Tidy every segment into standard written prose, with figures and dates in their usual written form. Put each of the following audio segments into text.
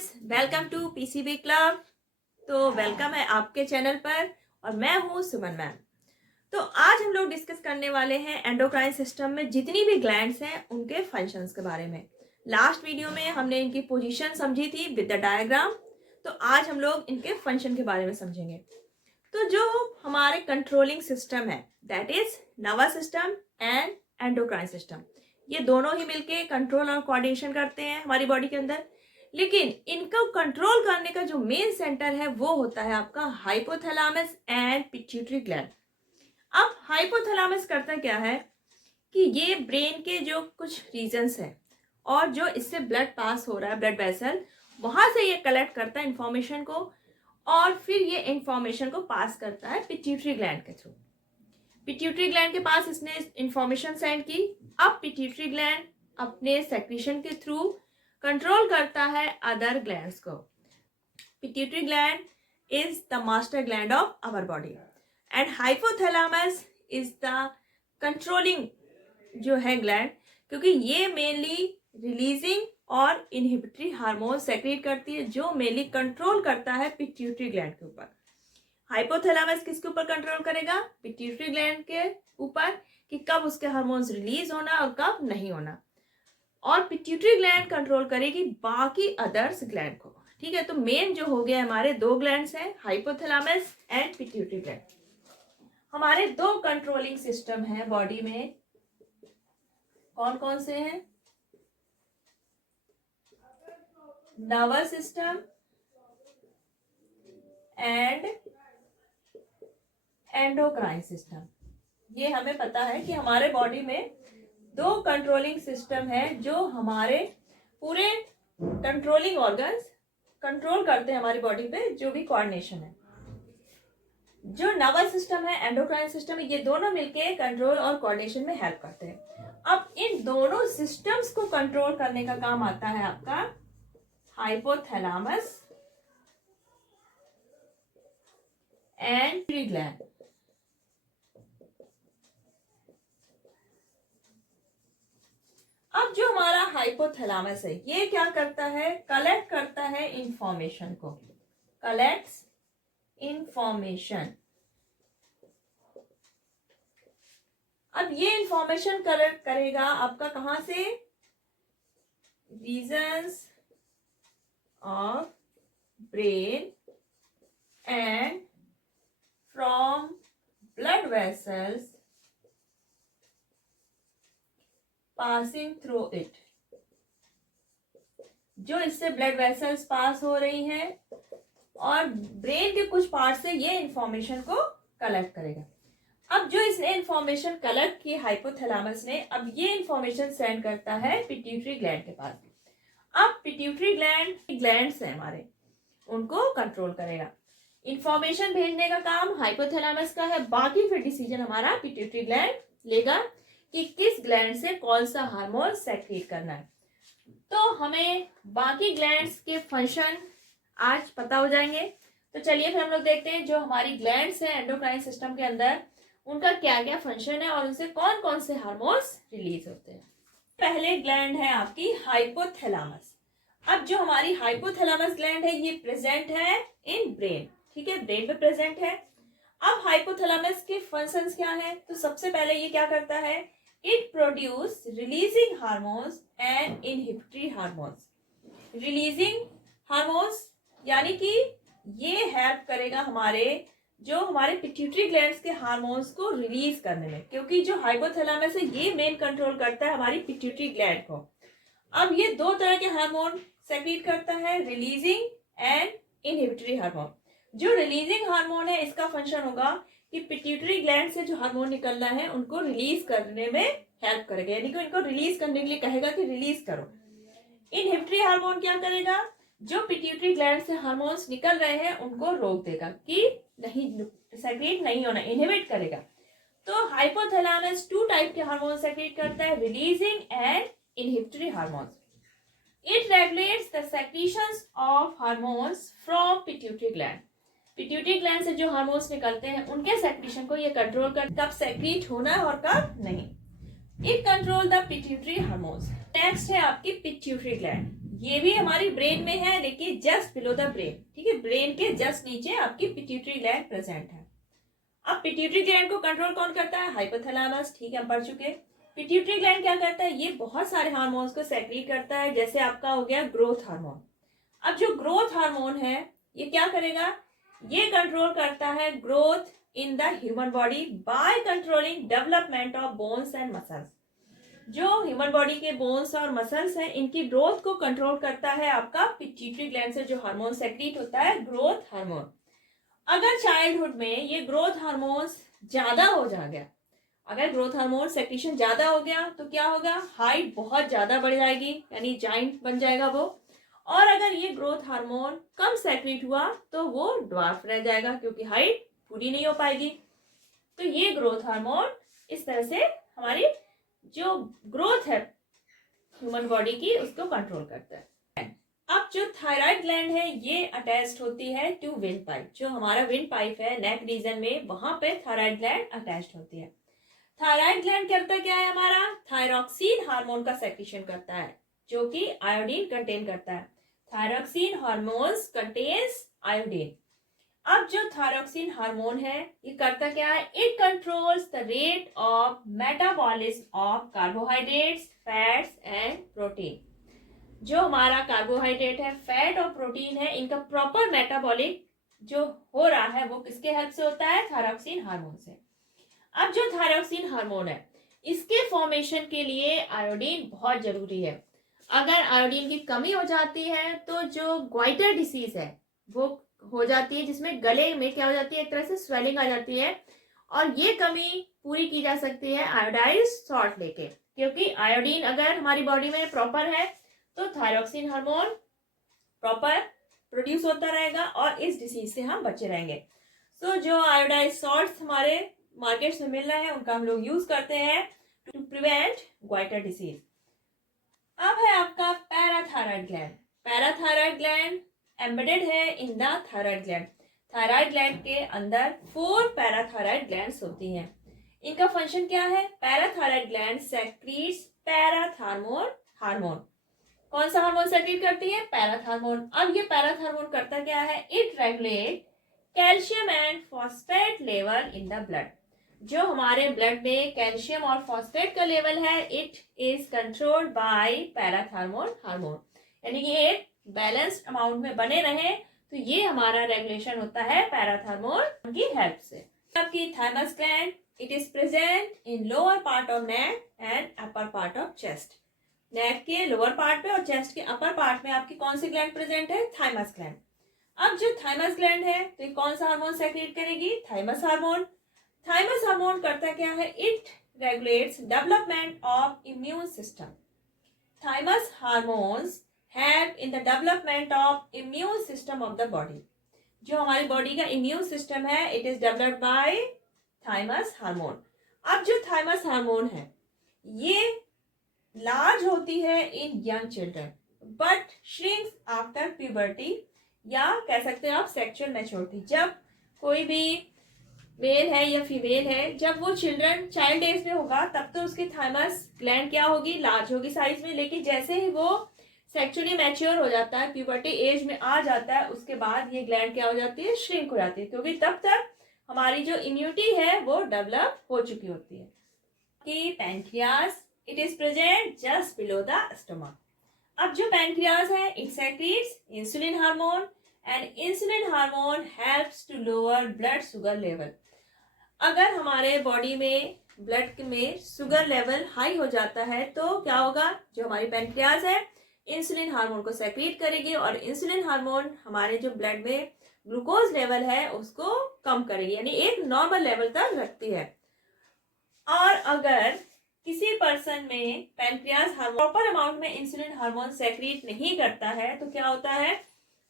Friends, welcome to PCB club. तो welcome है आपके चैनल पर और मैं हूँ सुमन मैम। तो आज हम लोग डिस्कस करने वाले हैं एंडोक्राइन सिस्टम में जितनी भी ग्लैंड्स हैं उनके फंक्शंस के बारे में। लास्ट वीडियो में हमने इनकी पोजीशन समझी थी विद द डायग्राम। तो आज हम लोग इनके फंक्शन के बारे में समझेंगे। तो जो हमारे कंट्रोलिंग सिस्टम है that is nervous system and endocrine system, ये दोनों ही मिलके कंट्रोल और कोऑर्डिनेशन करते हैं हमारी बॉडी के अंदर। लेकिन इनको कंट्रोल करने का जो मेन सेंटर है वो होता है आपका हाइपोथैलेमस एंड पिट्यूटरी ग्लैंड। अब हाइपोथैलेमस करता क्या है कि ये ब्रेन के जो कुछ रीजन्स हैं और जो इससे ब्लड पास हो रहा है, ब्लड वेसल, वहां से ये कलेक्ट करता है इंफॉर्मेशन को और फिर ये इंफॉर्मेशन को पास करता है पिट्यूटरी ग्लैंड के थ्रू। पिट्यूटरी ग्लैंड के पास इसने इंफॉर्मेशन सेंड की। अब पिट्यूटरी ग्लैंड अपने सेक्रीशन के थ्रू कंट्रोल करता है अदर ग्लैंड्स को। Pituitary gland is the master gland of our body and hypothalamus is the controlling जो है ग्लैंड, क्योंकि ये मेनली रिलीजिंग और इनहिबिटरी हार्मोन सेक्रेट करती है जो मेनली कंट्रोल करता है पिट्यूटरी ग्लैंड के ऊपर। हाइपोथैलेमस किसके ऊपर कंट्रोल करेगा? पिट्यूटरी ग्लैंड के ऊपर, कि कब उसके हार्मोन्स रिलीज होना और कब नहीं होना। और पिट्यूटरी ग्लैंड कंट्रोल करेगी बाकी अदर्स ग्लैंड को। ठीक है, तो मेन जो हो गया हमारे दो ग्लैंड्स हैं, हाइपोथैलेमस एंड पिट्यूटरी ग्लैंड। हमारे दो कंट्रोलिंग सिस्टम हैं बॉडी में, कौन कौन से हैं? Nervous system and endocrine system. ये हमें पता है कि हमारे बॉडी में दो कंट्रोलिंग सिस्टम है जो हमारे पूरे कंट्रोलिंग ऑर्गन्स कंट्रोल करते हैं हमारी बॉडी पे, जो भी कोऑर्डिनेशन है। जो नर्वस सिस्टम है, एंडोक्राइन सिस्टम है, ये दोनों मिलके कंट्रोल और कोऑर्डिनेशन में हेल्प करते हैं। अब इन दोनों सिस्टम्स को कंट्रोल करने का काम आता है आपका हाइपोथैलेमस एंड पिट्यूटरी ग्लैंड। अब जो हमारा हाइपोथैलेमस है ये क्या करता है? कलेक्ट करता है इंफॉर्मेशन को, कलेक्ट्स इंफॉर्मेशन। अब ये इंफॉर्मेशन कलेक्ट करेगा आपका कहां से? Regions of brain and from blood vessels passing through it. जो इससे ब्लड वेसल्स पास हो रही हैं और ब्रेन के कुछ पार्ट से ये इंफॉर्मेशन को कलेक्ट करेगा। अब जो इसने इंफॉर्मेशन कलेक्ट की हाइपोथैलेमस ने, अब ये इंफॉर्मेशन सेंड करता है पिट्यूटरी ग्लैंड के पास। अब पिट्यूटरी ग्लैंड्स हैं हमारे, उनको कंट्रोल करेगा। इंफॉर्मेशन भेजने का काम हाइपोथैलेमस का है, बाकी फिर डिसीजन हमारा पिट्यूटरी ग्लैंड लेगा कि किस ग्लैंड से कौन सा हार्मोन सेक्रेट करना है। तो हमें बाकी ग्लैंड्स के फंक्शन आज पता हो जाएंगे। तो चलिए फिर हम लोग देखते हैं जो हमारी ग्लैंड्स हैं एंडोक्राइन सिस्टम के अंदर, उनका क्या क्या फंक्शन है और उनसे कौन कौन से हार्मोन्स रिलीज होते हैं। पहले ग्लैंड है आपकी हाइपोथैलेमस। अब जो हमारी हाइपोथैलेमस ग्लैंड है ये प्रेजेंट है इन ब्रेन। ठीक है, ब्रेन में प्रेजेंट है। अब हाइपोथैलेमस के फंक्शंस क्या हैं? तो सबसे पहले ये क्या करता है? It produce releasing hormones and inhibitory hormones. Releasing hormones यानी कि ये हेल्प करेगा हमारे पिट्यूटरी ग्लैंड्स के हार्मोन्स को रिलीज करने में, क्योंकि जो हाइपोथैलेमस है ये मेन कंट्रोल करता है हमारी पिट्यूटरी ग्लैंड को। अब ये दो तरह के हार्मोन सेक्रेट करता है, रिलीजिंग एंड इनहिबिटरी हार्मोन। जो रिलीजिंग हार्मोन है इसका फंक्शन होगा कि पिट्यूटरी ग्लैंड से जो हार्मोन निकलना है उनको रिलीज करने में हेल्प करेगा, यानी कि उनको रिलीज करने के लिए कहेगा कि रिलीज करो। इनहिबिटरी हार्मोन क्या करेगा? जो पिट्यूटरी ग्लैंड से हार्मोन्स निकल रहे हैं उनको रोक देगा कि नहीं सेक्रेट नहीं होना, इनहिबिट करेगा। तो हाइपोथैलेमस टू टाइप के हार्मोन सेक्रेट करता है, releasing and inhibitory hormones. It regulates the secretions of hormones from pituitary gland. Pituitary gland से जो हार्मोन्स निकलते हैं उनके सेक्रीशन को ये कंट्रोल कर, कब सेक्रीट होना है और कब नहीं। It control the pituitary hormones. Next है आपकी पिट्यूटरी ग्लैंड। ये भी हमारी ब्रेन में है, लेकिन जस्ट बिलो द ब्रेन, ठीक है, ब्रेन के जस्ट नीचे आपकी पिट्यूटरी ग्लैंड प्रेजेंट है। अब पिट्यूटरी ग्लैंड को कंट्रोल कौन करता है? हाइपोथैलेमस, ठीक है, हम पढ़ चुके। पिट्यूटरी ग्लैंड क्या करता है? ये बहुत सारे हार्मोन्स को सेक्रीट करता है, जैसे आपका हो गया ग्रोथ हार्मोन। अब जो ग्रोथ हार्मोन है ये क्या करेगा? ये कंट्रोल करता है growth in the human body by controlling development of bones and muscles. जो ह्यूमन बॉडी के बोन्स और मसल्स हैं इनकी ग्रोथ को कंट्रोल करता है आपका पिट्यूटरी ग्लैंड से जो हार्मोन सेक्रीट होता है, ग्रोथ हार्मोन। अगर चाइल्डहुड में ये ग्रोथ हार्मोन्स ज्यादा हो जा गया, अगर ग्रोथ हार्मोन सेक्रीशन ज्यादा हो गया तो क्या होगा? हाइट बहुत ज्यादा बढ़ जाएगी, यानी जाइंट बन जाएगा वो। और अगर ये ग्रोथ हार्मोन कम सेक्रीट हुआ तो वो ड्वार्फ रह जाएगा, क्योंकि हाइट पूरी नहीं हो पाएगी। तो ये ग्रोथ हार्मोन इस तरह से हमारी जो ग्रोथ है ह्यूमन बॉडी की उसको कंट्रोल करता है। अब जो थायराइड ग्लैंड है ये अटैच्ड होती है टू विंड पाइप। जो हमारा विंड पाइप है नेक रीजन में, वहां पे थायराइड ग्लैंड अटैच्ड होती है। थायराइड ग्लैंड करता क्या है? हमारा थायरोक्सिन हार्मोन का सेक्रेशन करता है, जो कि आयोडीन कंटेन करता है। Thyroxine hormones contains iodine. अब जो थायरोक्सिन हार्मोन है ये करता क्या है? It controls the rate of metabolism of carbohydrates, fats and protein. जो हमारा कार्बोहाइड्रेट है, फैट और प्रोटीन है, इनका प्रॉपर मेटाबॉलिक जो हो रहा है वो किसके हेल्प से होता है? थायरोक्सिन हार्मोन से। अब जो थायरोक्सिन हार्मोन है इसके फॉर्मेशन के लिए आयोडीन बहुत जरूरी है। अगर आयोडीन की कमी हो जाती है तो जो ग्वाइटर डिसीज है वो हो जाती है, जिसमें गले में क्या हो जाती है? एक तरह से स्वेलिंग आ जाती है। और ये कमी पूरी की जा सकती है आयोडाइज सॉल्ट लेके, क्योंकि आयोडीन अगर हमारी बॉडी में प्रॉपर है तो थायरोक्सिन हार्मोन प्रॉपर प्रोड्यूस होता रहेगा और इस डिसीज से हम बचे रहेंगे। सो जो आयोडाइज सॉल्ट्स हमारे मार्केट्स में मिल रहे हैं उनका हम लोग यूज करते हैं टू प्रिवेंट ग्वाइटर डिसीज। अब है आपका parathyroid gland. Parathyroid gland embedded है in the thyroid gland. Thyroid gland के अंदर 4 पैराथायराइड ग्लैंड्स होती हैं। इनका फंक्शन क्या है? Parathyroid gland secretes parathormone hormone. कौन सा हार्मोन सेक्रीट करती है? पैराथार्मोन। अब ये पैराथार्मोन करता क्या है? It regulate calcium and phosphate level in the blood. जो हमारे ब्लड में कैल्शियम और फॉस्फेट का लेवल है it is controlled by parathormone hormone, यानी कि एक बैलेंस्ड अमाउंट में बने रहे, तो ये हमारा रेगुलेशन होता है पैराथार्मोन की हेल्प से। आपकी thymus gland, it is present in lower part of neck and upper part of chest. Neck के लोअर पार्ट पे और चेस्ट के अपर पार्ट में आपकी कौन सी ग्लैंड प्रेजेंट है? Thymus gland. अब जो थाइमस ग्लैंड है तो ये कौन सा हार्मोन सेक्रेट करेगी? Thymus hormone. थाइमस हार्मोन करता क्या है? It regulates development of immune system. Thymus hormones help in the development of immune system of the body। जो हमारी बॉडी का इम्यून सिस्टम है it is developed by thymus hormone। अब जो thymus hormone है ये लार्ज होती है in young children but shrinks after puberty, या कह सकते हैं आप सेक्सुअल मैच्योरिटी। जब कोई भी मेल है या फीमेल है, जब वो चिल्ड्रन चाइल्ड एज में होगा तब तो उसकी थाइमस ग्लैंड क्या होगी? लार्ज होगी साइज में। लेकिन जैसे ही वो सेक्सुअली मैच्योर हो जाता है, प्यूबर्टी एज में आ जाता है, उसके बाद ये ग्लैंड क्या हो जाती है? श्रिंक हो जाती है, क्योंकि तब तक हमारी जो इम्यूनिटी है वो डेवलप हो चुकी होती है। कि pancreas, it is present just below the stomach. अब जो पैंक्रियास है it secretes insulin hormone and insulin hormone helps to lower blood sugar level. अगर हमारे बॉडी में ब्लड में शुगर लेवल हाई हो जाता है तो क्या होगा? जो हमारी पैंक्रियास है इंसुलिन हार्मोन को सेक्रेट करेगी और इंसुलिन हार्मोन हमारे जो ब्लड में ग्लूकोज लेवल है उसको कम करेगी, यानी एक नॉर्मल लेवल तक रखती है। और अगर किसी पर्सन में पैंक्रियास हार्मोन प्रॉपर अमाउंट में इंसुलिन हार्मोन सेक्रेट नहीं करता है तो क्या होता है?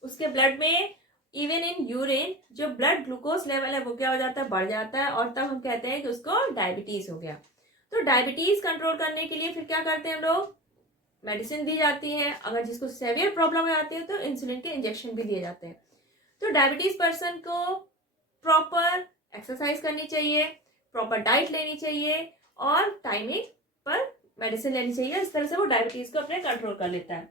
उसके ब्लड में इवन इन यूरिन जो ब्लड ग्लूकोज लेवल है वो क्या हो जाता है? बढ़ जाता है, और तब हम कहते हैं कि उसको डायबिटीज हो गया। तो डायबिटीज कंट्रोल करने के लिए फिर क्या करते हैं हम लोग? मेडिसिन दी जाती है। अगर जिसको सेवियर प्रॉब्लम हो जाती है तो इंसुलिन के इंजेक्शन भी दिए जाते हैं। तो डायबिटीज पर्सन को प्रॉपर एक्सरसाइज करनी चाहिए, प्रॉपर डाइट लेनी चाहिए और टाइमिंग पर मेडिसिन लेनी चाहिए। इस तरह से वो डायबिटीज को अपने कंट्रोल कर लेता है।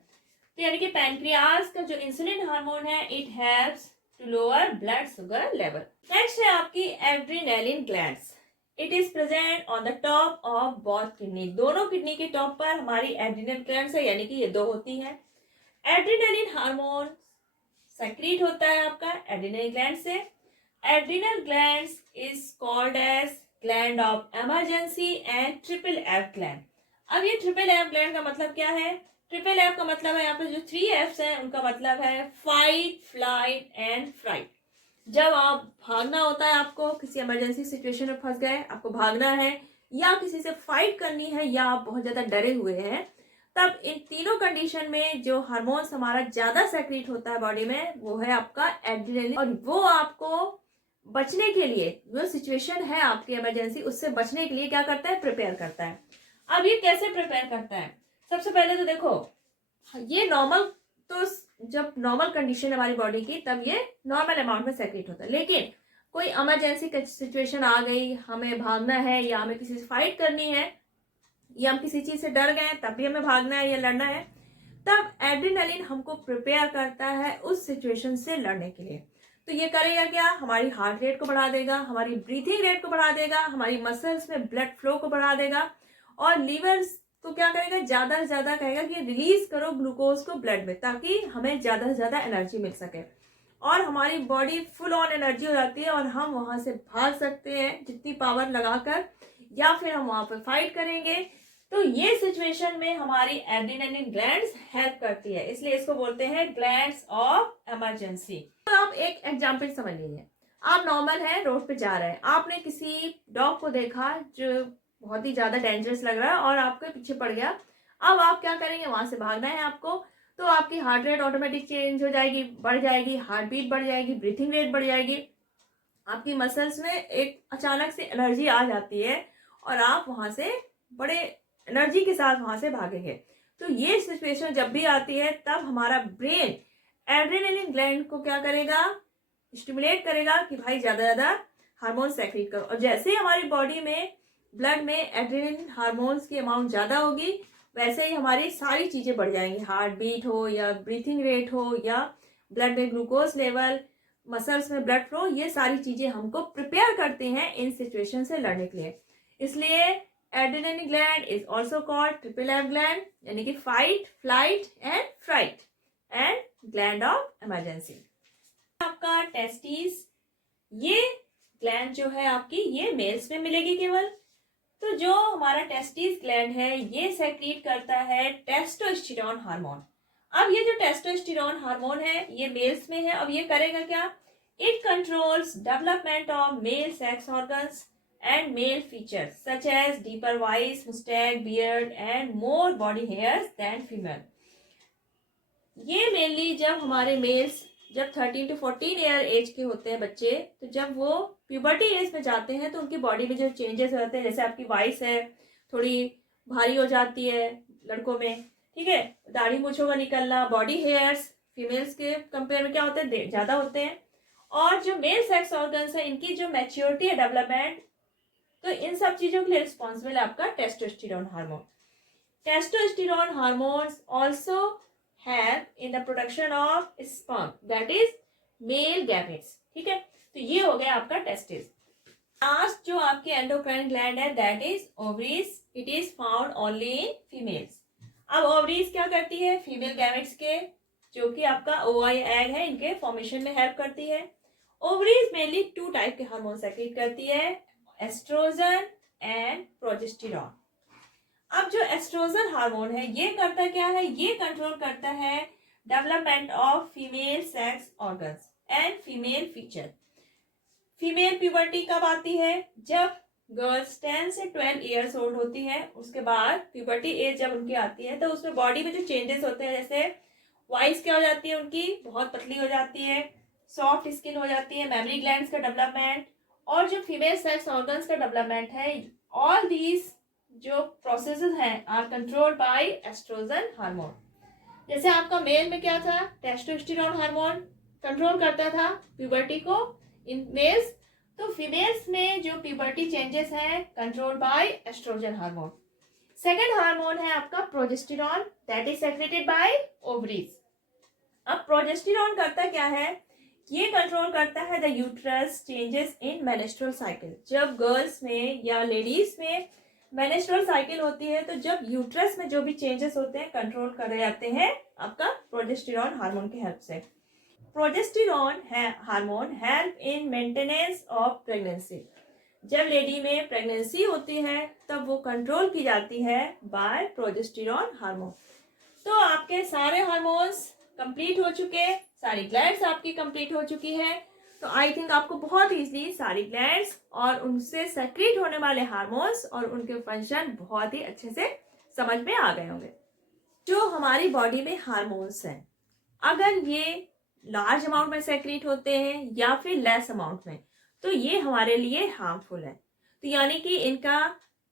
तो यानी कि पैनक्रियाज का जो इंसुलिन हार्मोन है it helps to lower blood sugar level. Next है आपकी adrenaline glands. It is present on the top of both kidney. दोनों किडनी के टॉप पर हमारी एड्रिनल ग्लैंड्स है, यानी कि ये दो होती है। एड्रिनलिन हार्मोन सेक्रीट होता है आपका एड्रिनल ग्लैंड से। Adrenal glands is called as gland of emergency and triple F gland. अब ये ट्रिपल एफ ग्लैंड का मतलब क्या है? ट्रिपल एफ का मतलब है यहाँ पे जो 3 एफ्स हैं उनका मतलब है फाइट, फ्लाइट एंड फ्राइट। जब आप भागना होता है, आपको किसी इमरजेंसी सिचुएशन में फंस गए, आपको भागना है या किसी से फाइट करनी है या आप बहुत ज्यादा डरे हुए हैं, तब इन तीनों कंडीशन में जो हार्मोन्स हमारा ज्यादा सेक्रेट होता है बॉडी में वो है आपका एड्रिनलिन। और वो आपको बचने के लिए, जो सिचुएशन है आपकी इमरजेंसी उससे बचने के लिए क्या करता है? प्रिपेयर करता है। अब ये कैसे प्रिपेयर करता है? सबसे पहले तो देखो, ये नॉर्मल, तो जब नॉर्मल कंडीशन हमारी बॉडी की तब ये नॉर्मल अमाउंट में सेक्रेट होता है। लेकिन कोई इमरजेंसी सिचुएशन आ गई, हमें भागना है या हमें किसी से फाइट करनी है या हम किसी चीज से डर गए तब भी हमें भागना है या लड़ना है, तब एड्रिनलिन हमको प्रिपेयर करता है उस सिचुएशन से लड़ने के लिए। तो ये करेगा क्या? हमारी हार्ट रेट को बढ़ा देगा, हमारी ब्रीथिंग रेट को बढ़ा देगा, हमारी मसल्स में ब्लड फ्लो को बढ़ा देगा और लीवर को क्या करेगा? ज्यादा से ज्यादा कहेगा कि रिलीज करो ग्लूकोज को ब्लड में, ताकि हमें ज्यादा से ज्यादा एनर्जी मिल सके और हमारी बॉडी फुल ऑन एनर्जी हो जाती है और हम वहां से भाग सकते हैं जितनी पावर लगाकर, या फिर हम वहां पर फाइट करेंगे। तो ये सिचुएशन में हमारी एड्रिनलिन ग्लैंड्स हेल्प करती है, इसलिए इसको बोलते हैं ग्लैंड्स ऑफ इमरजेंसी। तो आप एक एग्जांपल समझ लीजिए। आप नॉर्मल है, रोड पे जा रहे हैं, आपने किसी डॉग को देखा जो बहुत ही ज्यादा डेंजरस लग रहा है और आपके पीछे पड़ गया। अब आप क्या करेंगे? वहां से भागना है आपको, तो आपकी हार्ट रेट ऑटोमेटिक चेंज हो जाएगी, बढ़ जाएगी, हार्ट बीट बढ़ जाएगी, ब्रीथिंग रेट बढ़ जाएगी, आपकी मसल्स में एक अचानक से एनर्जी आ जाती है और आप वहां से बड़े एनर्जी के साथ वहां से भागेंगे। तो ये सिचुएशन जब भी आती है तब हमारा ब्रेन एड्रिनलिन ग्लैंड को क्या करेगा? स्टिमुलेट करेगा कि भाई ज्यादा हार्मोन सेक्रेट करो। और जैसे ही हमारी बॉडी में ब्लड में एड्रिनलिन हार्मोन्स की अमाउंट ज्यादा होगी, वैसे ही हमारी सारी चीजें बढ़ जाएंगी, हार्ट बीट हो या ब्रीथिंग रेट हो या ब्लड में ग्लूकोज लेवल, मसल्स में ब्लड फ्लो, ये सारी चीजें हमको प्रिपेयर करती हैं इन सिचुएशन से लड़ने के लिए। इसलिए adrenaline gland is also called triple F gland, यानी कि fight, flight and fright and gland of emergency. आपका टेस्टिस, ये ग्लैंड जो है आपकी ये मेल्स में मिलेगी केवल। तो जो हमारा टेस्टिस ग्लैंड है ये सेक्रीट करता है टेस्टोस्टेरोन हार्मोन। अब ये जो टेस्टोस्टेरोन हार्मोन है ये मेल्स में है। अब ये करेगा क्या? It controls development of male sex organs and male features such as deeper voice, moustache, beard and more body hairs than female. ये मेनली जब हमारे मेल्स जब 13 to 14 ईयर एज के होते हैं बच्चे, तो जब वो प्यूबर्टी एज में जाते हैं तो उनकी बॉडी में जो चेंजेस होते हैं, जैसे आपकी वॉइस है थोड़ी भारी हो जाती है लड़कों में, ठीक है, दाढ़ी मूंछों का निकलना, बॉडी हेयर्स फीमेल्स के कंपेयर में क्या होते हैं? ज्यादा होते हैं। और जो मेल सेक्स ऑर्गन्स है इनकी जो मैच्योरिटी है, डेवलपमेंट, तो इन सब चीजों के लिए रिस्पॉन्सिबल है आपका testosterone hormone. Testosterone hormones also help in the production of sperm, that is male gametes। ठीक है, तो ये हो गया आपका टेस्टिस। लास्ट जो आपके एंडोक्राइन ग्लैंड है that is ovaries. It is found only in females. अब ओवरीज क्या करती है? फीमेल गैमेट्स के, जो कि आपका ओवाई एग है, इनके फॉर्मेशन में हेल्प करती है। ओवरीज मेनली 2 टाइप के हार्मोन सेक्रेट करती है, एस्ट्रोजन एंड प्रोजेस्टेरॉन। अब जो एस्ट्रोजन हार्मोन है ये करता क्या है? ये कंट्रोल करता है development of female sex organs and female feature. Female puberty कब आती है? जब गर्ल्स 10 से 12 ईयर्स ओल्ड होती है, उसके बाद प्यूबर्टी एज जब उनकी आती है तो उसमें बॉडी में जो चेंजेस होते हैं, जैसे वॉइस क्या हो जाती है उनकी, बहुत पतली हो जाती है, सॉफ्ट स्किन हो जाती है, मेमोरी ग्लैंड्स का डेवलपमेंट और जो फीमेल सेक्स ऑर्गन्स का डेवलपमेंट है, ऑल दीज जो प्रोसेसेस हैं are controlled by oestrogen hormone. जैसे आपका मेल में क्या था? टेस्टोस्टेरोन हार्मोन कंट्रोल करता था प्यूबर्टी को इन मेल्स, तो फीमेल्स में जो प्यूबर्टी चेंजेस हैं controlled by oestrogen hormone. Second hormone है आपका progesterone, that is secreted by ovaries. अब प्रोजेस्टेरॉन करता क्या है, ये कंट्रोल करता है the uterus changes in menstrual cycle. जब गर्ल्स में या लेडीज में मेनेस्ट्रुअल साइकिल होती है तो जब यूट्रस में जो भी चेंजेस होते हैं कंट्रोल करे जाते हैं आपका प्रोजेस्टेरॉन हार्मोन की हेल्प से। प्रोजेस्टेरॉन है hormone help in maintenance of pregnancy. जब लेडी में प्रेगनेंसी होती है तब वो कंट्रोल की जाती है बाय प्रोजेस्टेरॉन हार्मोन। तो आपके सारे हार्मोन्स कंप्लीट हो चुके, सारी ग्लैंड्स आपकी कंप्लीट हो चुकी है। तो आई थिंक आपको बहुत इजीली सारी ग्लैंड्स और उनसे सेक्रेट होने वाले हार्मोन्स और उनके फंक्शन बहुत ही अच्छे से समझ में आ गए होंगे। जो हमारी बॉडी में हार्मोन्स हैं, अगर ये लार्ज अमाउंट में सेक्रेट होते हैं या फिर लेस अमाउंट में, तो ये हमारे लिए हार्मफुल है। तो यानी कि इनका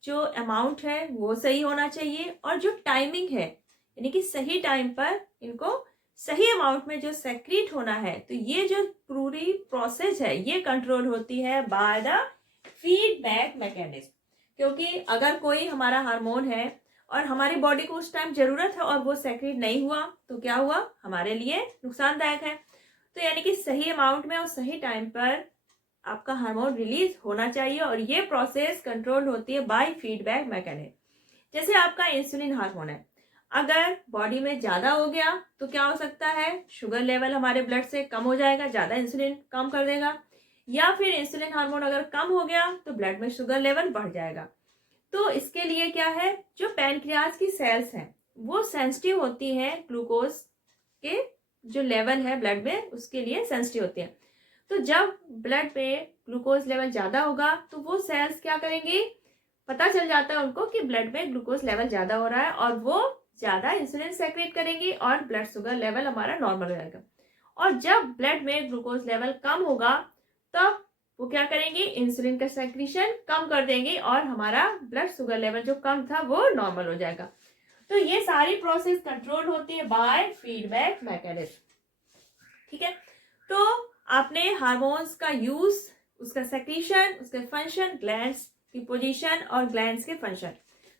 जो अमाउंट है वो सही होना चाहिए और जो टाइमिंग है यानी कि सही टाइम पर इनको सही अमाउंट में जो सेक्रेट होना है, तो ये जो पूरी प्रोसेस है ये कंट्रोल होती है बाय द फीडबैक मैकेनिज्म। क्योंकि अगर कोई हमारा हार्मोन है और हमारी बॉडी को उस टाइम जरूरत है और वो सेक्रेट नहीं हुआ तो क्या हुआ, हमारे लिए नुकसानदायक है। तो यानी कि सही अमाउंट में और सही टाइम पर आपका हार्मोन रिलीज होना चाहिए और ये प्रोसेस कंट्रोल होती है बाय फीडबैक मैकेनिज्म। जैसे आपका इंसुलिन हार्मोन है, अगर बॉडी में ज्यादा हो गया तो क्या हो सकता है, शुगर लेवल हमारे ब्लड से कम हो जाएगा, ज्यादा इंसुलिन कम कर देगा। या फिर इंसुलिन हार्मोन अगर कम हो गया तो ब्लड में शुगर लेवल बढ़ जाएगा। तो इसके लिए क्या है, जो पैनक्रियाज की सेल्स हैं वो सेंसिटिव होती हैं, ग्लूकोज के जो लेवल है ब्लड में उसके लिए सेंसिटिव होती है। तो जब ब्लड में ग्लूकोज लेवल ज्यादा होगा तो वो सेल्स क्या करेंगी, पता चल जाता है उनको कि ब्लड में ग्लूकोज लेवल ज्यादा हो रहा है और वो ज्यादा इंसुलिन सेक्रेट करेंगी और ब्लड शुगर लेवल हमारा नॉर्मल हो जाएगा। और जब ब्लड में ग्लूकोज लेवल कम होगा तब वो क्या करेंगी, इंसुलिन का सेक्रेशन कम कर देंगे और हमारा ब्लड शुगर लेवल जो कम था वो नॉर्मल हो जाएगा। तो ये सारी प्रोसेस कंट्रोल होती है बाय फीडबैक मैकेनिज्म। ठीक है, तो आपने हार्मोन्स का यूज, उसका सेक्रेशन, उसके फंक्शन, ग्लैंड्स की पोजीशन और ग्लैंड्स के फंक्शन,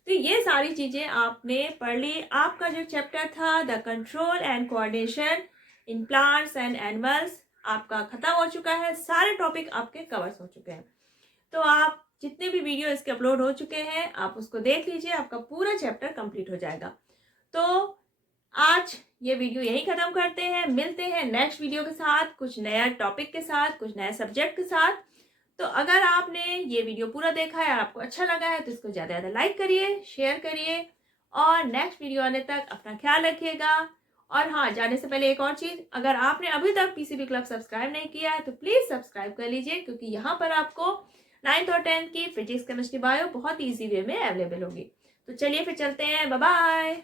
तो ये सारी चीजें आपने पढ़ ली। आपका जो चैप्टर था the control and coordination in plants and animals आपका खत्म हो चुका है, सारे टॉपिक आपके कवर्स हो चुके हैं। तो आप जितने भी वीडियो इसके अपलोड हो चुके हैं आप उसको देख लीजिए, आपका पूरा चैप्टर कंप्लीट हो जाएगा। तो आज ये वीडियो यही खत्म करते हैं, मिलते हैं नेक्स्ट वीडियो के साथ, कुछ नया टॉपिक के साथ, कुछ नया सब्जेक्ट के साथ। तो अगर आपने ये वीडियो पूरा देखा है, आपको अच्छा लगा है तो इसको ज़्यादा ज़्यादा लाइक करिए, शेयर करिए और नेक्स्ट वीडियो आने तक अपना ख्याल रखिएगा। और हाँ, जाने से पहले एक और चीज़, अगर आपने अभी तक पीसीबी क्लब सब्सक्राइब नहीं किया है तो प्लीज़ सब्सक्राइब कर लीजिए, क्योंकि यहाँ पर आपको 9th और 10th की फिजिक्स, केमिस्ट्री, बायो बहुत ईजी वे में अवेलेबल होगी। तो चलिए फिर चलते हैं, बाय बाय।